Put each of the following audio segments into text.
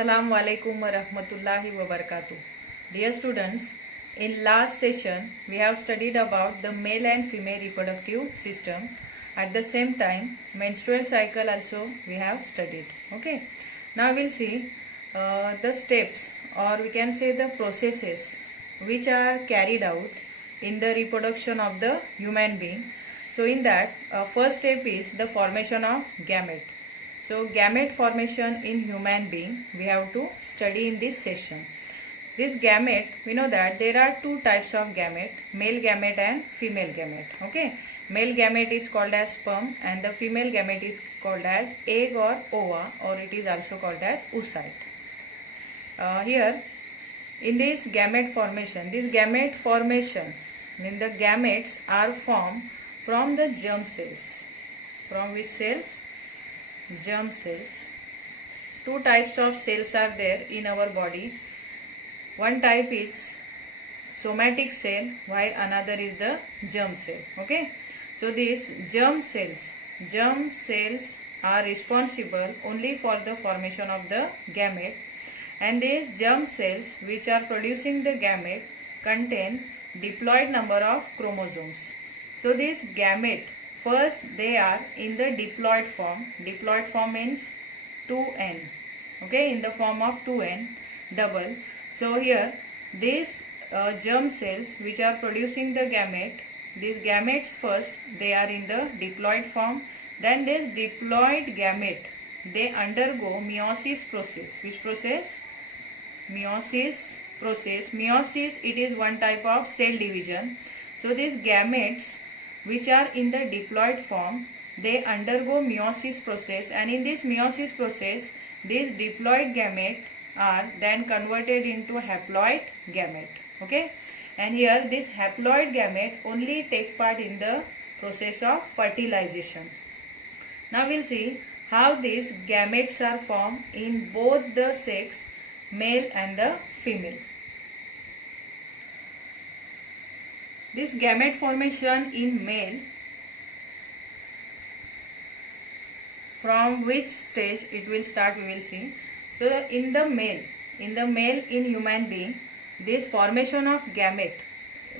Assalamu alaikum wa rahmatullahi wa barakatuh. Dear students, in last session we have studied about the male and female reproductive system. At the same time, menstrual cycle also we have studied. Okay. Now we'll see the steps, or we can say the processes which are carried out in the reproduction of the human being. So in that, first step is the formation of gamete. So gamete formation in human being we have to study in this session. This gamete, we know that there are two types of gamete, male gamete and female gamete. Okay, male gamete is called as sperm and the female gamete is called as egg or ova, or it is also called as oocyte. Here in this gamete formation, the gametes are formed from the germ cells. From which cells? Germ cells. Two types of cells are there in our body. One type is somatic cell while another is the germ cell. Okay. So these germ cells are responsible only for the formation of the gamete, and these germ cells which are producing the gamete contain diploid number of chromosomes. So this gamete, first they are in the diploid form. Diploid form means 2n. Okay, in the form of 2n double. So here these germ cells which are producing the gamete, these gametes first they are in the diploid form. Then this diploid gamete, they undergo meiosis process. Which process? Meiosis process. Meiosis, it is one type of cell division. So these gametes which are in the diploid form, they undergo meiosis process, and in this meiosis process these diploid gamete are then converted into haploid gamete. Okay, and here this haploid gamete only take part in the process of fertilization. Now we'll see how these gametes are formed in both the sex, male and the female. This gamete formation in male, from which stage it will start we will see. So in the male in human being, this formation of gamete,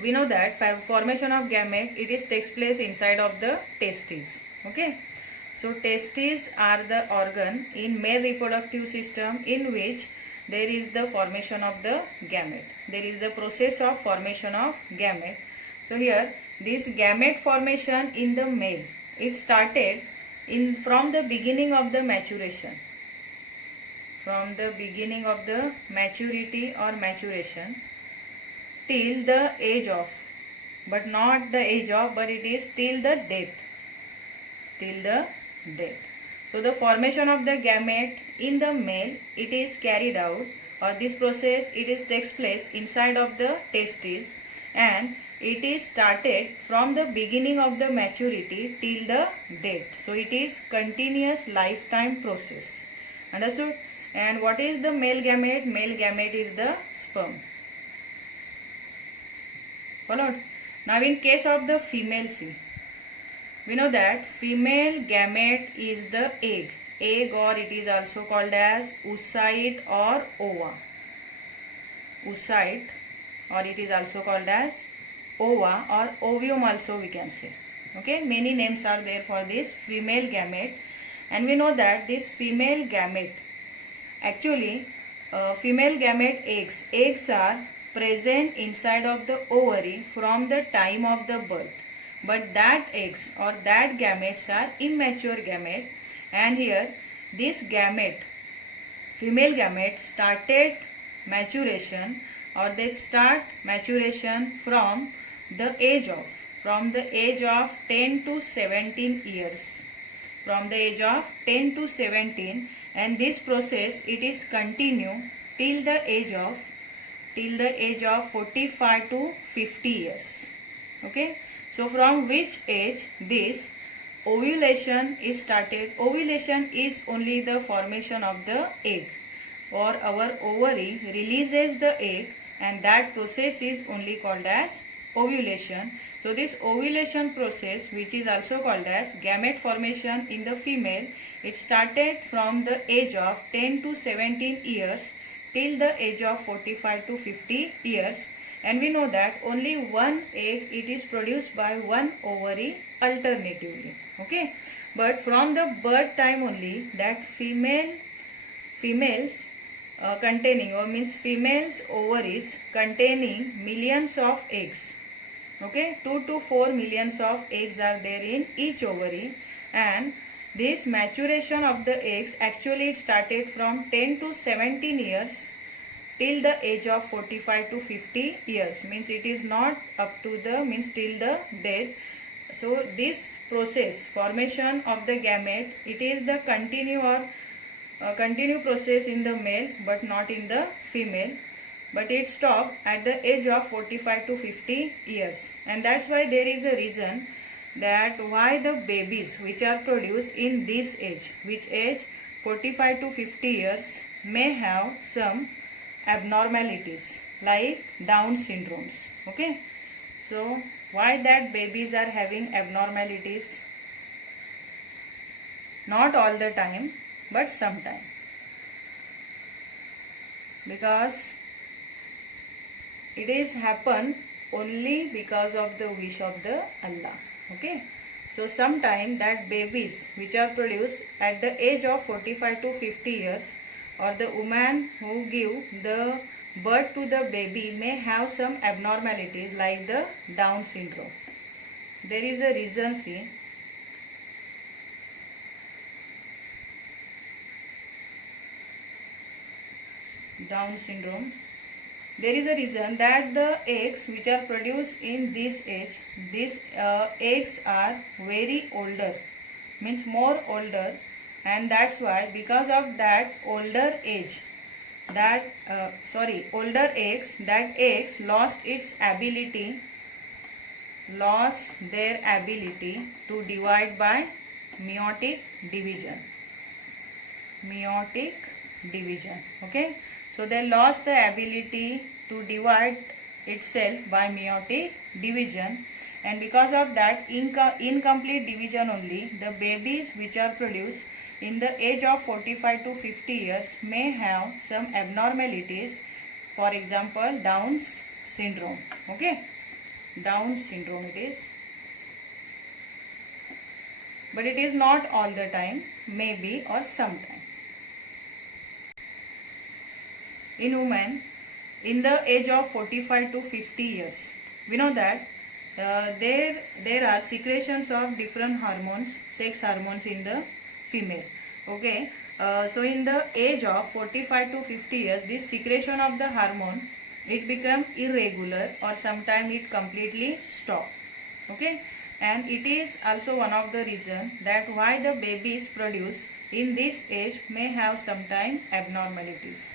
we know that formation of gamete takes place inside of the testes. Okay, so testes are the organ in male reproductive system in which there is the formation of the gamete. There is the process of formation of gamete. So here this gamete formation in the male, it started from the beginning of the maturation. From the beginning of the maturity or maturation till the age of, but not the age of, but it is till the death. Till the death. So the formation of the gamete in the male, it is carried out, or this process takes place inside of the testes, and it is started from the beginning of the maturity till the death. So it is continuous lifetime process. Understood? And what is the male gamete? Male gamete is the sperm. Followed? Now in case of the female, see, we know that female gamete is the egg. Egg, or it is also called as oocyte or ova. Oocyte, or it is also called as ova or ovum also we can say. Okay, many names are there for this female gamete, and we know that this female gamete, actually female gamete eggs are present inside of the ovary from the time of the birth, but that eggs or that gametes are immature gamete, and here this gamete, female gamete, started maturation, or they start maturation from the age of 10 to 17 years. From the age of 10 to 17, and this process it is continue till the age of 45 to 50 years. Okay, so from which age this ovulation is started? Ovulation is only the formation of the egg, or our ovary releases the egg, and that process is only called as ovulation. So this ovulation process, which is also called as gamete formation in the female, it started from the age of 10 to 17 years till the age of 45 to 50 years. And we know that only one egg it is produced by one ovary alternatively. Okay, but from the birth time only, that females containing, or means females ovaries containing millions of eggs. Okay, 2 to 4 millions of eggs are there in each ovary, and this maturation of the eggs actually it started from 10 to 17 years till the age of 45 to 50 years, means it is not up to the, means till the death. So this process, formation of the gamete, it is the continue process in the male but not in the female, but it stopped at the age of 45 to 50 years. And that's why there is a reason that why the babies which are produced in this age, which age 45 to 50 years, may have some abnormalities like Down syndromes. Okay, so why that babies are having abnormalities? Not all the time, but sometime, because it is happen only because of the wish of the Allah. Okay, so sometime that babies which are produced at the age of 45 to 50 years, or the woman who give the birth to the baby may have some abnormalities like the Down syndrome. There is a reason, see. Down syndrome. There is a reason that the eggs which are produced in this age, these eggs are very older, means more older, and that's why because of that older age, that older eggs, that eggs lost their ability to divide by meiotic division. Okay, so they lost the ability to divide itself by meiotic division, and because of that incomplete division only, the babies which are produced in the age of 45 to 50 years may have some abnormalities. For example, Down's syndrome. Okay, Down syndrome it is, but it is not all the time, maybe or sometime. In women in the age of 45 to 50 years, we know that there are secretions of different hormones, sex hormones in the female. Okay, so in the age of 45 to 50 years, this secretion of the hormone, it become irregular, or sometimes it completely stop. Okay, and it is also one of the reason that why the babies produced in this age may have sometime abnormalities.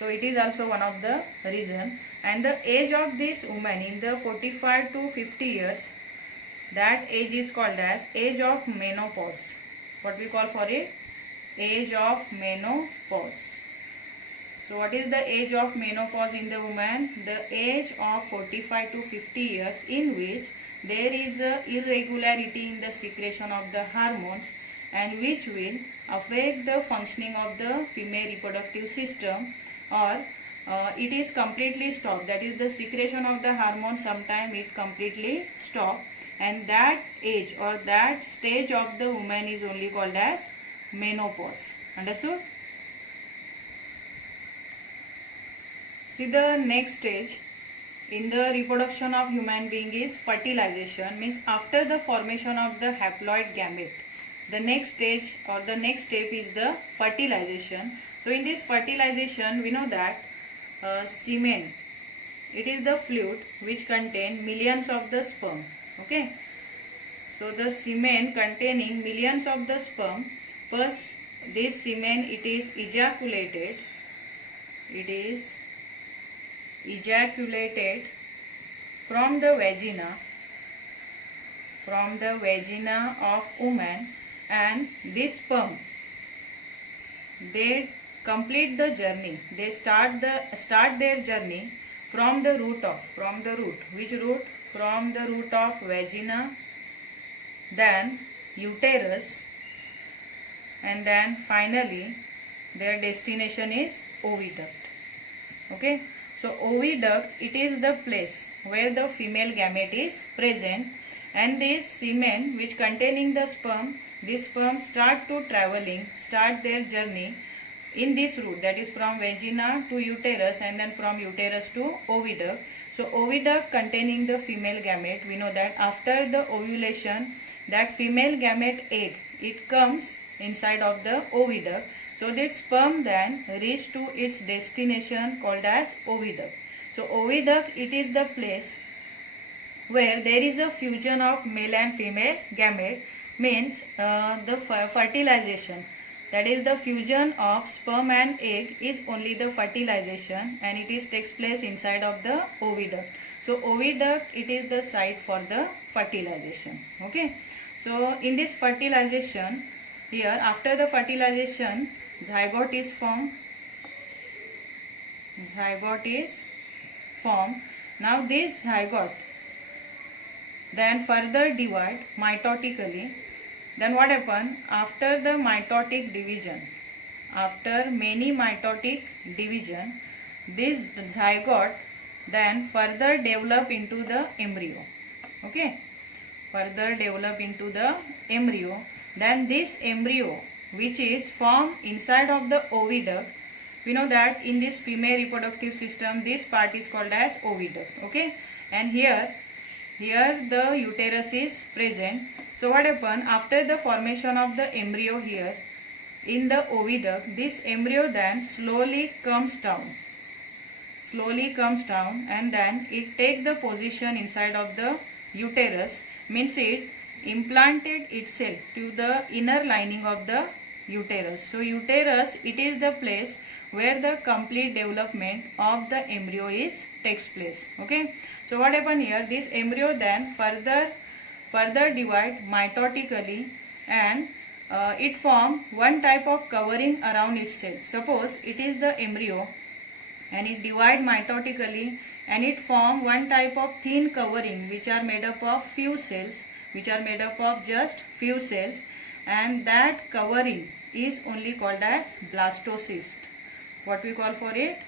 So it is also one of the reason. And the age of this woman in the 45 to 50 years, that age is called as age of menopause. What we call for it? Age of menopause. So what is the age of menopause in the woman? The age of 45 to 50 years in which there is a irregularity in the secretion of the hormones, and which will affect the functioning of the female reproductive system, or it is completely stopped. That is, the secretion of the hormone sometime it completely stop, and that age or that stage of the woman is only called as menopause. Understood? See, the next stage in the reproduction of human being is fertilization, means after the formation of the haploid gamete, the next stage or the next step is the fertilization. So in this fertilization, we know that semen, it is the fluid which contain millions of the sperm. Okay, so the semen containing millions of the sperm, first this semen it is ejaculated from the vagina of woman, and this sperm, they complete the journey, they start their journey from the root, which root? From the root of vagina, then uterus, and then finally their destination is oviduct. Okay, so oviduct, it is the place where the female gamete is present, and this semen which containing the sperm, this sperm start their journey in this route, that is from vagina to uterus, and then from uterus to oviduct. So oviduct containing the female gamete, we know that after the ovulation, that female gamete egg, it comes inside of the oviduct. So that sperm then reach to its destination called as oviduct. So oviduct, it is the place where there is a fusion of male and female gamete, means the fertilization, that is the fusion of sperm and egg is only the fertilization, and it is takes place inside of the oviduct. So oviduct, it is the site for the fertilization. Okay, so in this fertilization, here after the fertilization, zygote is formed. Now this zygote then further divide mitotically. Then what happen? After the mitotic division, after many mitotic division, this zygote then further develop into the embryo. Okay, further develop into the embryo. Then this embryo, which is formed inside of the oviduct, we know that in this female reproductive system, this part is called as oviduct. Okay, and here the uterus is present. So what happen? After the formation of the embryo here in the oviduct, this embryo then slowly comes down, and then it take the position inside of the uterus, means it implanted itself to the inner lining of the uterus. So uterus, it is the place where the complete development of the embryo takes place. Okay, so what happen here? This embryo then further divide mitotically, and it form one type of covering around itself. Suppose it is the embryo and it divide mitotically, and it form one type of thin covering which are made up of few cells, just few cells, and that covering is only called as blastocyst. What we call for it?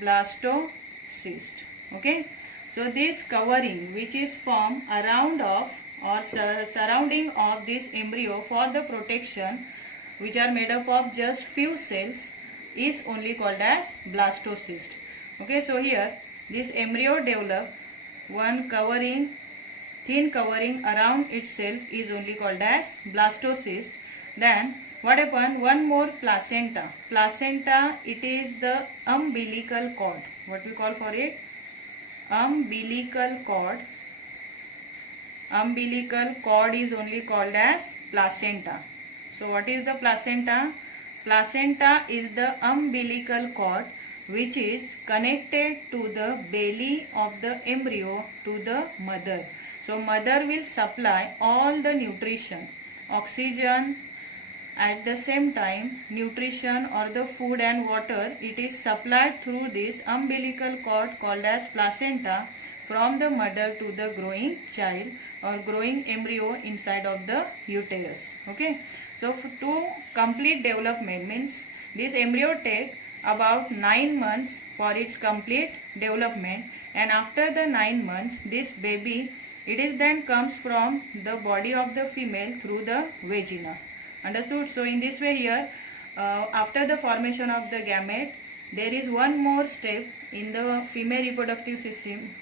Blastocyst. Okay, so this covering which is formed around of or surrounding of this embryo for the protection, which are made up of just few cells, is only called as blastocyst. Okay, so here this embryo develop one covering, thin covering around itself, is only called as blastocyst. Then what happen? One more placenta. Placenta, it is the umbilical cord. What we call for it? Umbilical cord. Umbilical cord is only called as placenta. So what is the placenta? Placenta is the umbilical cord which is connected to the belly of the embryo to the mother. So mother will supply all the nutrition, oxygen, at the same time nutrition or the food and water, it is supplied through this umbilical cord called as placenta from the mother to the growing child or growing embryo inside of the uterus. Okay, so to complete development, means this embryo take about 9 months for its complete development, and after the 9 months this baby, it is then comes from the body of the female through the vagina. Understood? So in this way here, after the formation of the gamete, there is one more step in the female reproductive system,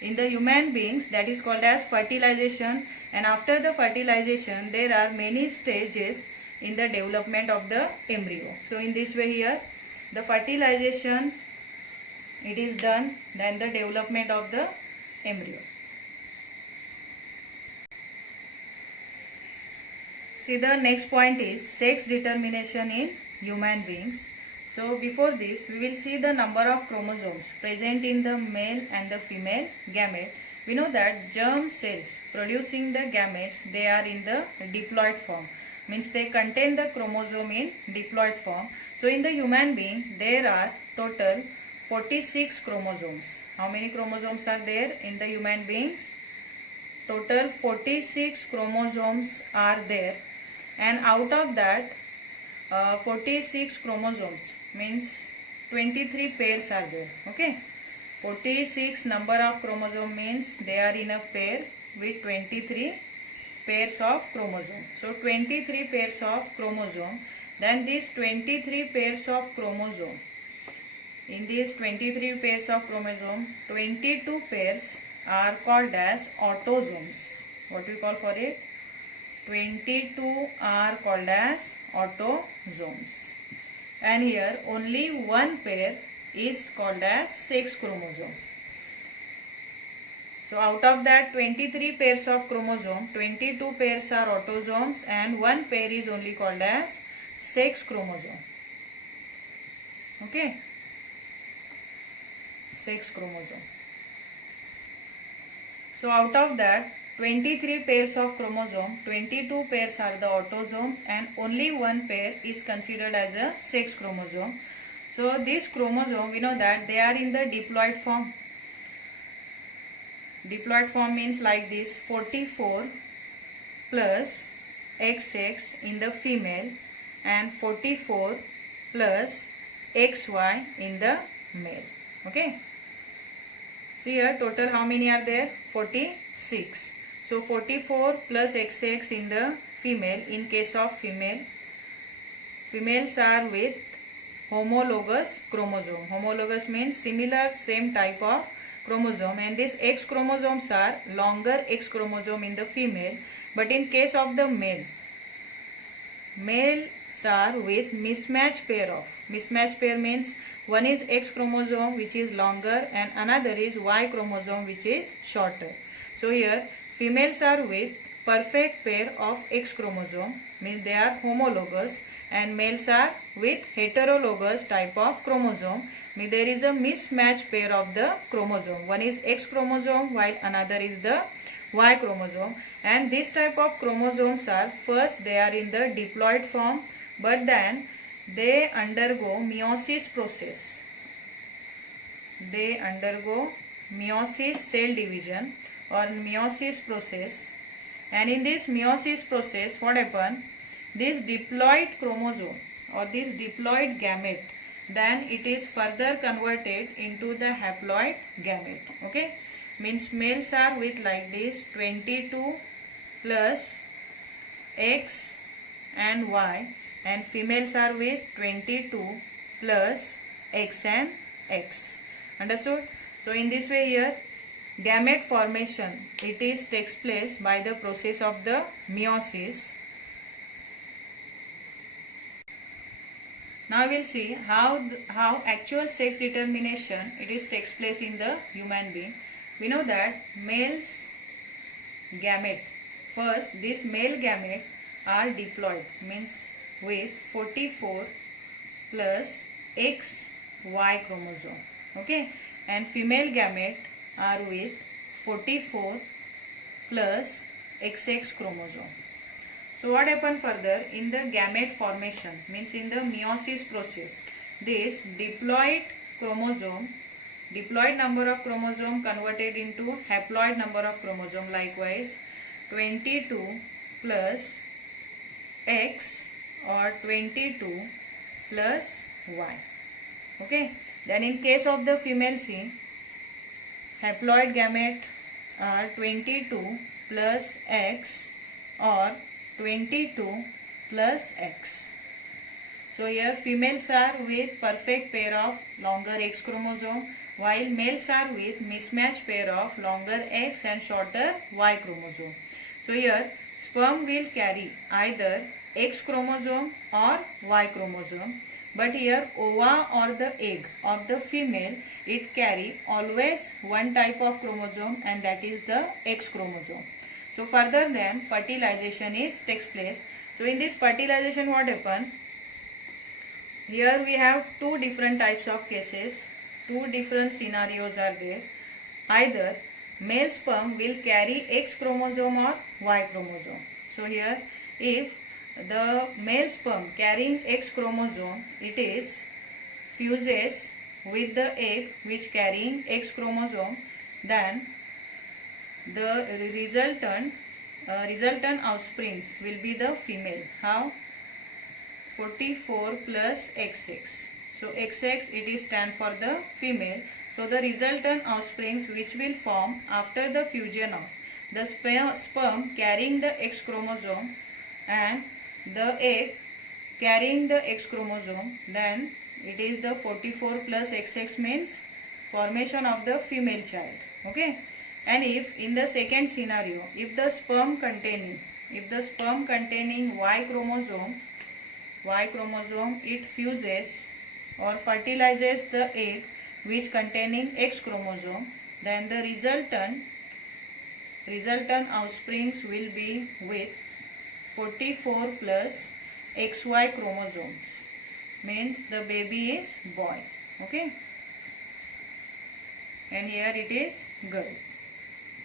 in the human beings, that is called as fertilization. And after the fertilization, there are many stages in the development of the embryo. So in this way here, the fertilization, it is done, then the development of the embryo. See, the next point is sex determination in human beings. So before this, we will see the number of chromosomes present in the male and the female gamete. We know that germ cells producing the gametes, they are in the diploid form, means they contain the chromosome in diploid form. So in the human being, there are total 46 chromosomes. How many chromosomes are there in the human beings? Total 46 chromosomes are there, and out of that 46 chromosomes means 23 pairs are there. Okay, 46 number of chromosome means they are in a pair with 23 pairs of chromosome. So 23 pairs of chromosome. Then these 23 pairs of chromosome, in these 23 pairs of chromosome, 22 pairs are called as autosomes. What we call for it? 22 are called as autosomes. And here only one pair is called as sex chromosome. So out of that 23 pairs of chromosome, 22 pairs are autosomes and one pair is only called as sex chromosome. Okay, sex chromosome. So out of that 23 pairs of chromosome, 22 pairs are the autosomes and only one pair is considered as a sex chromosome. So this chromosome, we know that they are in the diploid form. Diploid form means like this: 44 plus XX in the female and 44 plus XY in the male. Okay. See here, total how many are there? 46. So 44 plus XX in the female. In case of female, females are with homologous chromosome. Homologous means similar, same type of chromosome, and these X chromosomes are longer X chromosome in the female. But in case of the male, males are with mismatch pair of. Mismatch pair means one is X chromosome which is longer and another is Y chromosome which is shorter. So here females are with perfect pair of X chromosome, means they are homologous, and males are with heterologous type of chromosome, means there is a mismatch pair of the chromosome. One is X chromosome while another is the Y chromosome, and this type of chromosomes are, first they are in the diploid form, but then they undergo meiosis process. They undergo meiosis, cell division or meiosis process, and in this meiosis process what happen? This diploid chromosome or this diploid gamete, then it is further converted into the haploid gamete. Okay, means males are with like this 22 plus X and Y, and females are with 22 plus X and X. Understood? So in this way here gamete formation, it is takes place by the process of the meiosis. Now we will see how actual sex determination it is takes place in the human being. We know that males gamete, first this male gamete are diploid, means with 44 plus XY chromosome. Okay, and female gamete are with 44 plus XX chromosome. So what happened further in the gamete formation, means in the meiosis process, this diploid chromosome, diploid number of chromosome converted into haploid number of chromosome, likewise 22 plus X or 22 plus Y. Okay, then in case of the female, see, haploid gamete are 22 plus X or 22 plus X. So here females are with perfect pair of longer X chromosome, while males are with mismatched pair of longer X and shorter Y chromosome. So here sperm will carry either X chromosome or Y chromosome, but here ova or the egg of the female, it carry always one type of chromosome, and that is the X chromosome. So further then fertilization takes place. So in this fertilization what happen? Here we have two different types of cases, two different scenarios are there. Either male sperm will carry X chromosome or Y chromosome. So here if the male sperm carrying X chromosome, it is fuses with the egg which carrying X chromosome, then the resultant offsprings will be the female. How? 44 plus XX. So XX it is stand for the female. So the resultant offsprings which will form after the fusion of the sperm carrying the X chromosome and the egg carrying the X chromosome, then it is the 44 plus XX means formation of the female child. Okay. And if in the second scenario, if the sperm containing Y chromosome it fuses or fertilizes the egg which containing X chromosome, then the resultant offsprings will be with 44 plus XY chromosomes, means the baby is boy. Okay, and here it is girl.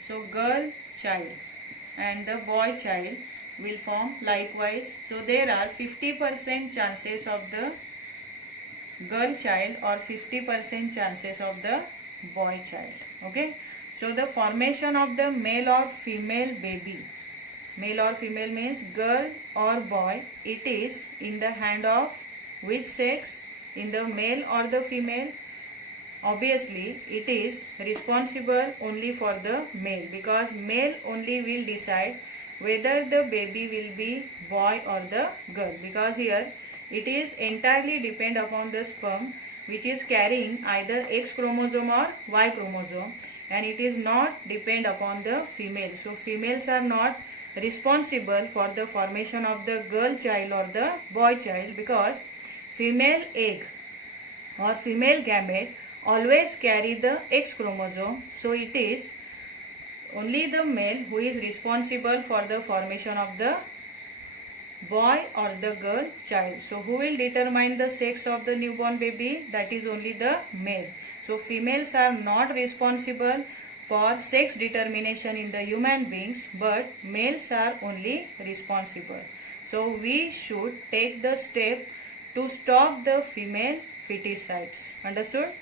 So girl child and the boy child will form likewise. So there are 50% chances of the girl child or 50% chances of the boy child. Okay. So the formation of the male or female baby, male or female means girl or boy, it is in the hand of which sex, in the male or the female? Obviously it is responsible only for the male, because male only will decide whether the baby will be boy or the girl, because here it is entirely depend upon the sperm which is carrying either X chromosome or Y chromosome, and it is not depend upon the female. So females are not responsible for the formation of the girl child or the boy child, because female egg or female gamete always carry the X chromosome. So it is only the male who is responsible for the formation of the boy or the girl child. So who will determine the sex of the newborn baby? That is only the male. So females are not responsible for sex determination in the human beings, but males are only responsible. So we should take the step to stop the female feticides. Understood?